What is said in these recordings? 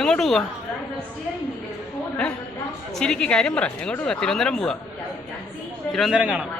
എങ്ങോട്ട് പോവാ? ശരിക്ക് കാര്യം പറ. എങ്ങോട്ട് പോവാ? തിരുവനന്തപുരം പോവാ. തിരുവനന്തപുരം കാണാം.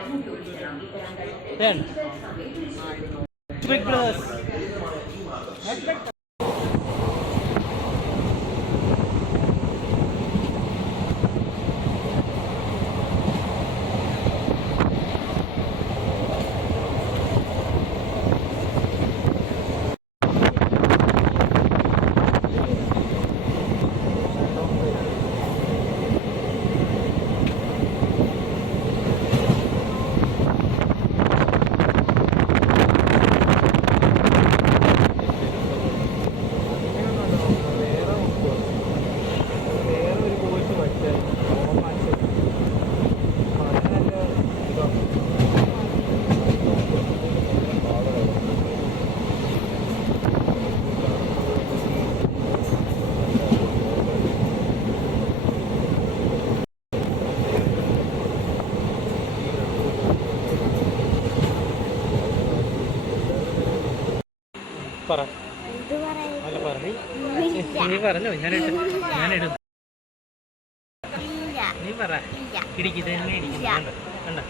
പറ. നീ പറഞ്ഞോ, ഞാനിടും. നീ പറ. ഇടിക്കുന്നത് തന്നെ ഇടിക്കുന്നു. കണ്ട കണ്ട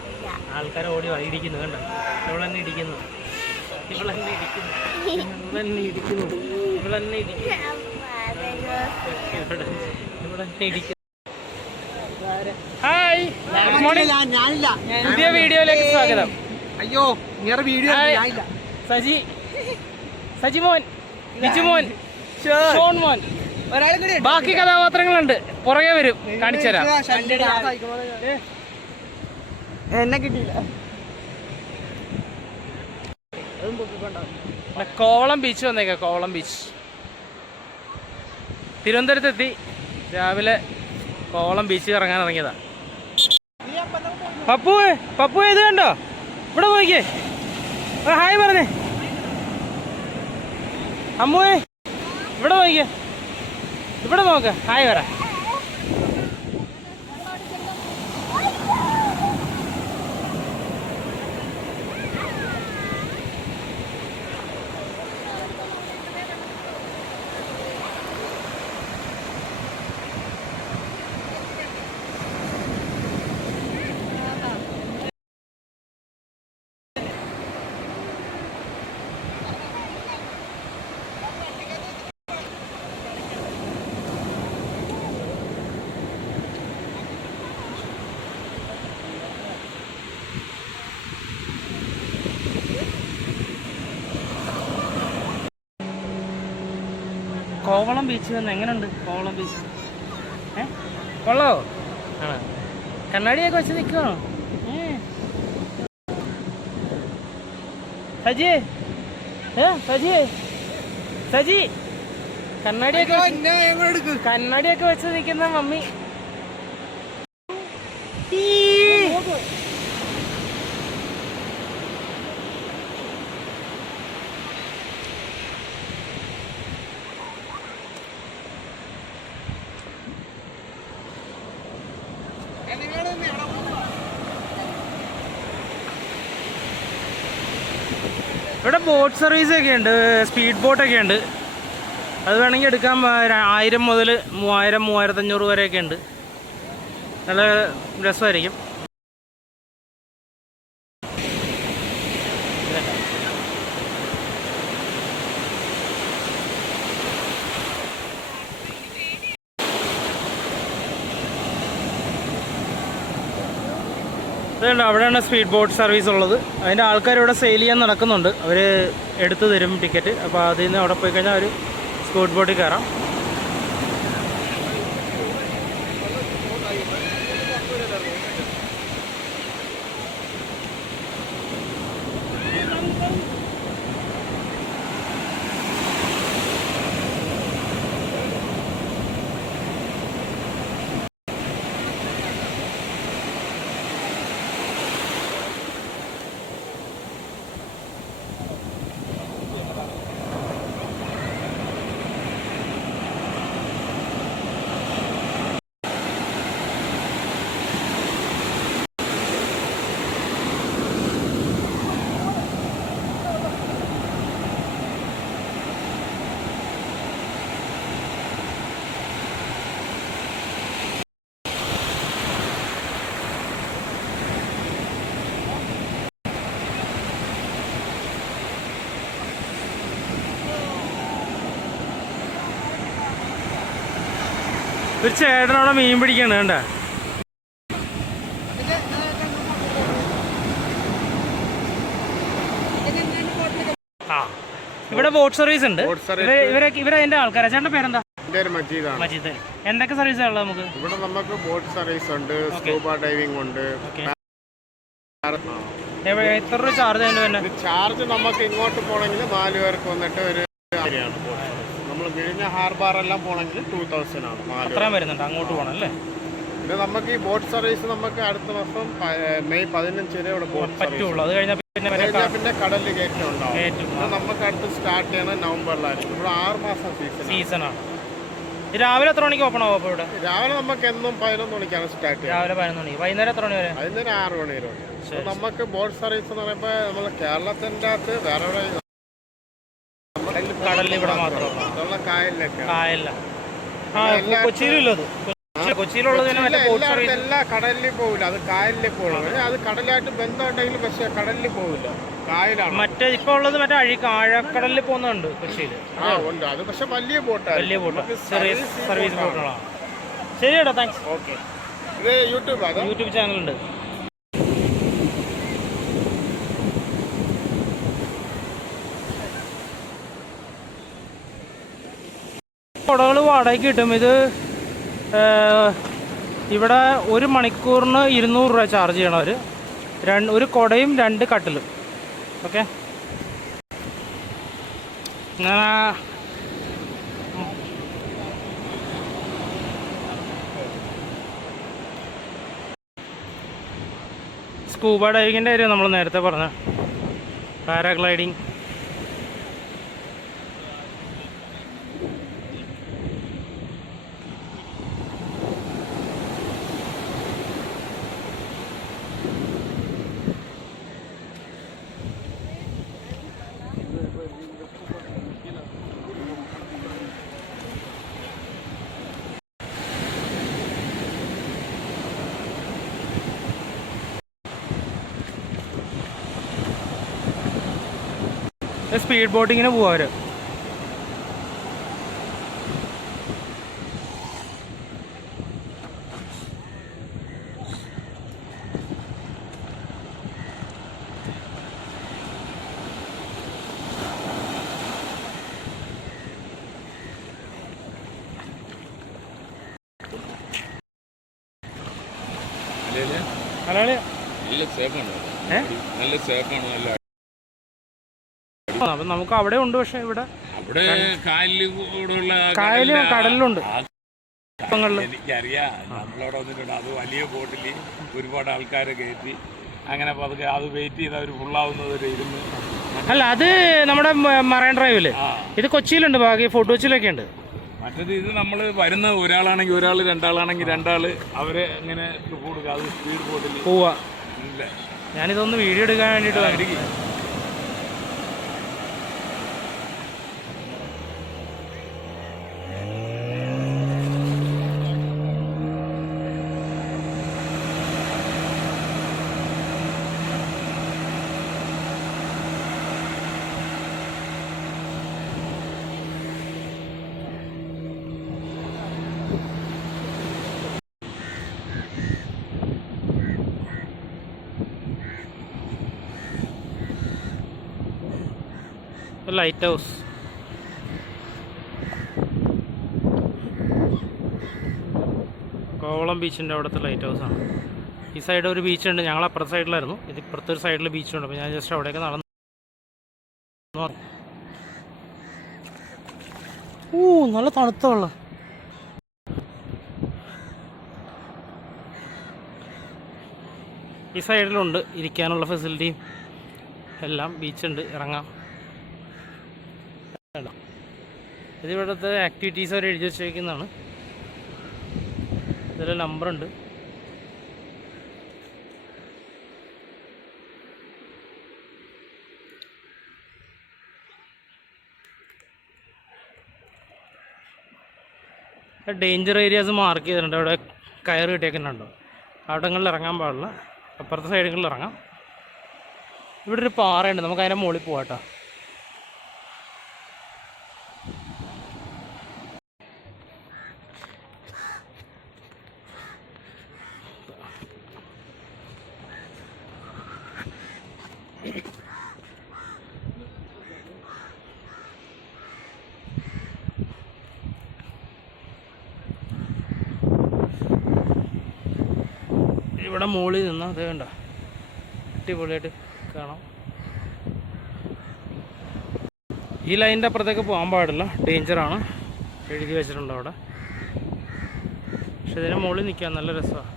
ആൾക്കാരെ ഓടി ഇടിക്കുന്നു. കണ്ട ഇവളെന്നെ ഇടിക്കുന്നു. ഹായ്, പുതിയ വീഡിയോയിലേക്ക് സ്വാഗതം. അയ്യോ, വീഡിയോ സജിമോൻ, ബിജുമോൻ, ഷോൺ മോൻ, ബാക്കി കഥാപാത്രങ്ങളുണ്ട്. പുറകെ വരും, കാണിച്ചുതരാം. എന്നെ കിട്ടിയില്ല. കോവളം ബീച്ച് വന്നേക്കാം. കോവളം ബീച്ച് തിരുവനന്തപുരത്തെത്തി. രാവിലെ കോവളം ബീച്ചിൽ ഇറങ്ങാൻ ഇറങ്ങിയതാ. പപ്പു ഇത് കണ്ടോ? ഇവിടെ പോയിക്കേ. ഹായ് പറഞ്ഞേ. അമ്മുവേ ഇവിടെ നോക്കിയ, ഇവിടെ നോക്ക്. ഹായ് പറ. കോവളം ബീച്ച് തന്നെ എങ്ങനെയുണ്ട്? കോവളം ബീച്ച് കൊള്ളാവോ? ആണ്. കണ്ണാടിയൊക്കെ വെച്ച് നിൽക്കുവാണോ? സജി കണ്ണാടിയൊക്കെ വെച്ച് നിൽക്കുന്ന മമ്മി. ഇവിടെ ബോട്ട് സർവീസ് ഒക്കെ ഉണ്ട്, സ്പീഡ് ബോട്ടൊക്കെ ഉണ്ട്. അത് വേണമെങ്കിൽ എടുക്കാൻ 1000 മുതൽ 3000, 3500 വരെയൊക്കെ ഉണ്ട്. നല്ല രസമായിരിക്കും. ഇതുണ്ട്, അവിടെയാണ് സ്പീഡ് ബോട്ട് സർവീസ് ഉള്ളത്. അതിൻ്റെ ആൾക്കാർ ഇവിടെ സെയിൽ ചെയ്യാൻ നടക്കുന്നുണ്ട്. അവർ എടുത്തു തരും ടിക്കറ്റ്. അപ്പോൾ അതിൽ നിന്ന് അവിടെ പോയി കഴിഞ്ഞാൽ അവർ സ്പീഡ് ബോട്ടിൽ കയറാം. ഒരു ചേട്ടനവിടെ മീൻ പിടിക്കണ കണ്ട. ആ ഇവിടെ ബോട്ട് സർവീസ് ഉണ്ട്. ഇവരതിന്റെ ആൾക്കാരാ. ചേട്ടൻ്റെ പേരെന്താ? മജീദ്. എന്തൊക്കെ സർവീസാണ് ഉള്ളത് നമുക്ക് ഇവിടെ? നമുക്ക് ബോട്ട് സർവീസ് ഉണ്ട്, സ്കൂബ ഡൈവിംഗ് ഉണ്ട്. എത്ര രൂപ ചാർജ് ചെയ്യുന്നുണ്ട്? ചാർജ് നമുക്ക് ഇങ്ങോട്ട് പോകണമെങ്കിൽ 4 പേർക്ക് വന്നിട്ട് ഒരു കാര്യമാണ്. നമ്മൾ വിഴിഞ്ഞ ഹാർബാറെല്ലാം പോകണമെങ്കിൽ 2000 ആണ്. അത്രയും വരുന്നുണ്ട് അങ്ങോട്ട് പോകണം അല്ലേ? പിന്നെ നമുക്ക് ഈ ബോട്ട് സർവീസ് നമുക്ക് അടുത്ത മാസം മെയ് 15 വരെ ഇവിടെ ബോട്ട് പറ്റുള്ളൂ. അത് കഴിഞ്ഞാൽ പിന്നെ കടലിൽ കയറ്റം ഉണ്ടാവും. നമുക്ക് അടുത്ത് സ്റ്റാർട്ട് ചെയ്യണം നവംബറിലായിരിക്കും. ഇവിടെ 6 മാസം സീസണാണ്. രാവിലെ എത്ര മണിക്ക് ഓപ്പൺ ആവും? ഇവിടെ രാവിലെ നമുക്ക് എന്നും 11 മണിക്കാണ് സ്റ്റാർട്ട് ചെയ്യുന്നത്. രാവിലെ 11 മണി. വൈകുന്നേരം എത്ര മണി വരെ? വൈകുന്നേരം 6 മണി വരെ. നമുക്ക് ബോട്ട് സർവീസ് എന്ന് പറയുമ്പോൾ നമ്മൾ കേരളത്തിൻ്റെ അകത്ത് വേറെ കടലിൽ ഇവിടെ മാത്രമല്ല, കായലില്ല. കൊച്ചിയിലുള്ളത് എല്ലാ കടലിൽ പോകില്ല, അത് കായലിൽ പോകുള്ളൂ. അത് കടലായിട്ട് ബന്ധമുണ്ടെങ്കിൽ പക്ഷേ കടലിൽ പോകില്ല, കായലാണ്. മറ്റേ ഇപ്പൊ ഉള്ളത് മറ്റേ ആഴക്കടലിൽ പോകുന്നുണ്ട് കൊച്ചിയിൽ. ഉണ്ട്. അത് പക്ഷെ വലിയ ബോട്ടാണ്, വലിയ ബോട്ട് സർവീസ് ബോട്ടുകളാണ്. ശരി കേട്ടോ, താങ്ക്സ്. ഓക്കെ. ഇത് യൂട്യൂബ് ചാനലുണ്ട്. കുടകൾ വാടകയ്ക്ക് കിട്ടും. ഇത് ഇവിടെ 1 മണിക്കൂറിന് 200 രൂപ ചാർജ് ചെയ്യണം അവർ. ഒരു കുടയും 2 കട്ടിലും. ഓക്കെ. ഞാൻ സ്കൂബ ഡൈവിങ്ങിൻ്റെ കാര്യം നമ്മൾ നേരത്തെ പറഞ്ഞ പാരാഗ്ലൈഡിങ്. സ്പീഡ് ബോട്ടിങ്ങിന് പോവാ അവർ. അപ്പൊ നമുക്ക് അവിടെ ഉണ്ട്. പക്ഷെ ഇവിടെ കായലും കടലിലുണ്ട്. എനിക്കറിയാം, നമ്മളവിടെ വന്നിട്ടുണ്ട്. അത് വലിയ ബോട്ടിൽ ഒരുപാട് ആൾക്കാരെ കയറ്റി അങ്ങനെ പതുക്കെ അത് വെയിറ്റ് ചെയ്ത് അവർ ഫുള്ളാവുന്നത് ഇരുന്ന്. അല്ല, അത് നമ്മുടെ മറൈൻ ഡ്രൈവില്. ഇത് കൊച്ചിയിലുണ്ട്, ബാക്കി ഫോർട്ട് കൊച്ചിയിലൊക്കെ ഉണ്ട്. മറ്റേത് ഇത് നമ്മൾ വരുന്ന ഒരാളാണെങ്കിൽ ഒരാൾ, രണ്ടാളാണെങ്കിൽ രണ്ടാള്, അവരെ അങ്ങനെ കൊടുക്കുക. അത് സ്പീഡ് ബോട്ടിൽ പോവാ. ഞാനിതൊന്ന് വീഡിയോ എടുക്കാൻ വേണ്ടിയിട്ട് ലൈറ്റ് ഹൗസ്. കോവളം ബീച്ചിൻ്റെ അവിടുത്തെ ലൈറ്റ് ഹൗസാണ്. ഈ സൈഡ് ഒരു ബീച്ചുണ്ട്, ഞങ്ങൾ അപ്പുറത്തെ സൈഡിലായിരുന്നു. ഇത് ഇപ്പുറത്തെ ഒരു സൈഡിൽ ബീച്ചുണ്ട്. അപ്പോൾ ഞാൻ ജസ്റ്റ് അവിടേക്ക് നടന്നു. നല്ല തണുത്ത വെള്ളം. ഈ സൈഡിലുണ്ട് ഇരിക്കാനുള്ള ഫെസിലിറ്റിയും എല്ലാം. ബീച്ചുണ്ട്, ഇറങ്ങാം. ഇത് ഇവിടുത്തെ ആക്ടിവിറ്റീസ് അവർ എഴുതി വെച്ചേക്കുന്നതാണ്. ഇതിൽ നമ്പറുണ്ട്. ഡേഞ്ചർ ഏരിയാസ് മാർക്ക് ചെയ്തിട്ടുണ്ട്. അവിടെ കയറ് കിട്ടിയേക്കുന്നുണ്ടോ? അവിടങ്ങളിൽ ഇറങ്ങാൻ പാടില്ല. അപ്പുറത്തെ സൈഡുകളിൽ ഇറങ്ങാം. ഇവിടെ ഒരു പാറയുണ്ട്, നമുക്ക് അതിൻ്റെ മുകളിൽ പോകാം കേട്ടോ. ഇവിടെ മുകളിൽ നിന്ന് അത് വേണ്ട അടിപൊളിയായിട്ട് കാണാം. ഈ ലൈനിൻ്റെ അപ്പുറത്തേക്ക് പോകാൻ പാടില്ല, ഡേഞ്ചറാണ്, എഴുതി വെച്ചിട്ടുണ്ട് അവിടെ. പക്ഷെ ഇതിന് മുകളിൽ നിൽക്കാൻ നല്ല രസമാണ്.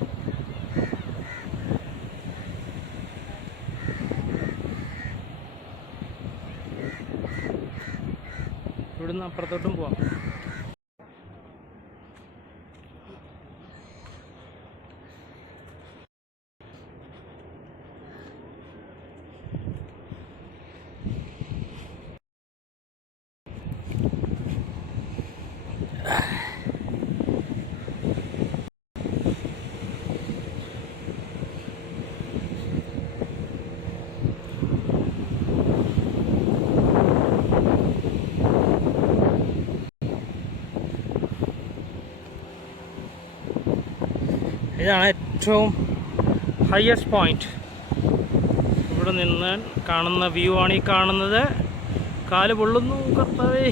ഇവിടുന്ന് അപ്പുറത്തോട്ടും പോവാം. ഇതാണ് ഏറ്റവും ഹയസ്റ്റ് പോയിന്റ്. ഇവിടെ നിന്ന് കാണുന്ന വ്യൂ ആണ് ഈ കാണുന്നത്. കാല് പൊള്ളുന്നു കർത്താവേ.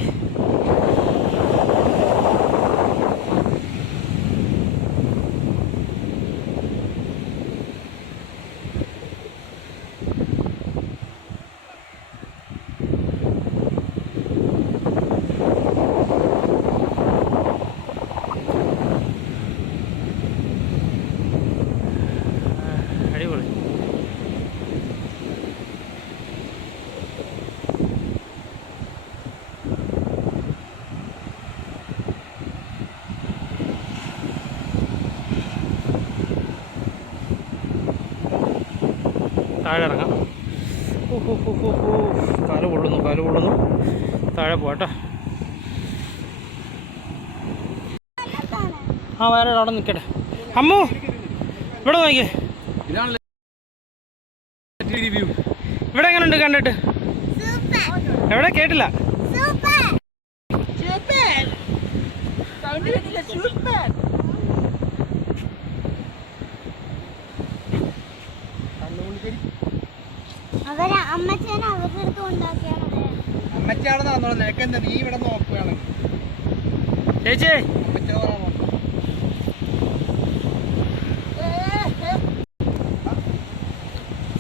അടിപൊളി. താഴെ ഇറങ്ങാം. കാല് പൊള്ളുന്നു. താഴെ പോട്ടെ. ആ വേറെ അവിടെ നിൽക്കട്ടെ. അമ്മു ഇവിടെ നോക്കിയേ. ഇവിടെ എങ്ങനെയുണ്ട് കണ്ടിട്ട്? എവിടെ കേട്ടില്ല. അമ്മച്ചാണ് നടന്നോളൂ. നിനക്കെന്താ, നീ ഇവിടെ നോക്കുകയാണ് ചേച്ചി.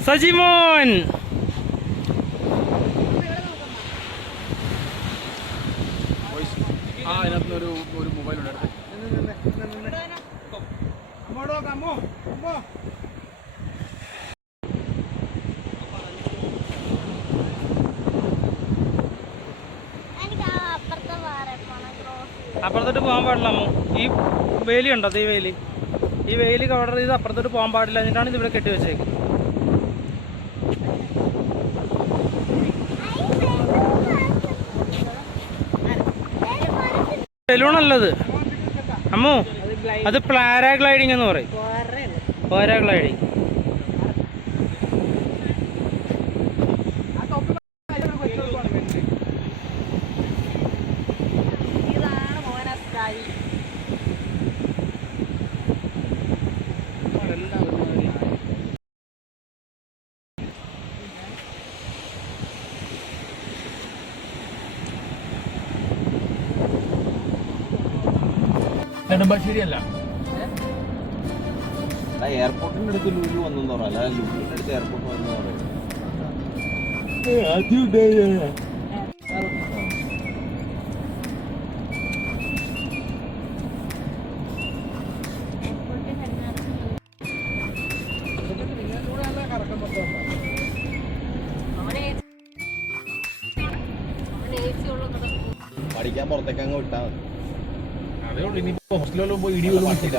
സജിമോൻ അതിനകത്തൊരു മൊബൈൽ ഉണ്ട്. അപ്പുറത്തോട്ട് പോകാൻ പാടില്ല അമ്മു. ഈ വേലി ഉണ്ടോ? ഈ വേലി കവർ ചെയ്ത് അപ്പുറത്തോട്ട് പോകാൻ പാടില്ല. എന്നിട്ടാണ് ഇത് ഇവിടെ കെട്ടി വെച്ചേക്കുന്നത്. ബലൂണല്ലത് അമ്മു, അത് പാരാഗ്ലൈഡിങ് എന്ന് പറയും. പാരാഗ്ലൈഡിങ്. നെടുമ്പാശ്ശേരിയല്ല, എയർപോർട്ടിന്റെ അടുത്ത് ലുലു വന്നെന്ന് പറയാം, അല്ലാതെ ലുലുവിന്റെ അടുത്ത് എയർപോർട്ട് വന്നെന്ന് പറയാം. പഠിക്കാൻ പുറത്തേക്ക് അങ്ങ് വിട്ടാൽ മതി. അതേയുള്ളൂ. ഇനിയിപ്പോ ഹോസ്റ്റലിലും പോയി ഇടി പോലും പറ്റില്ല.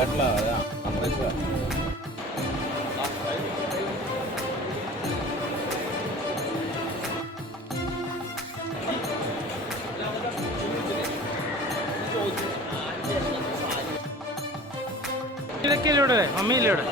ഇതൊക്കെയല്ലേ അമ്മയില്ലേ ഇവിടെ?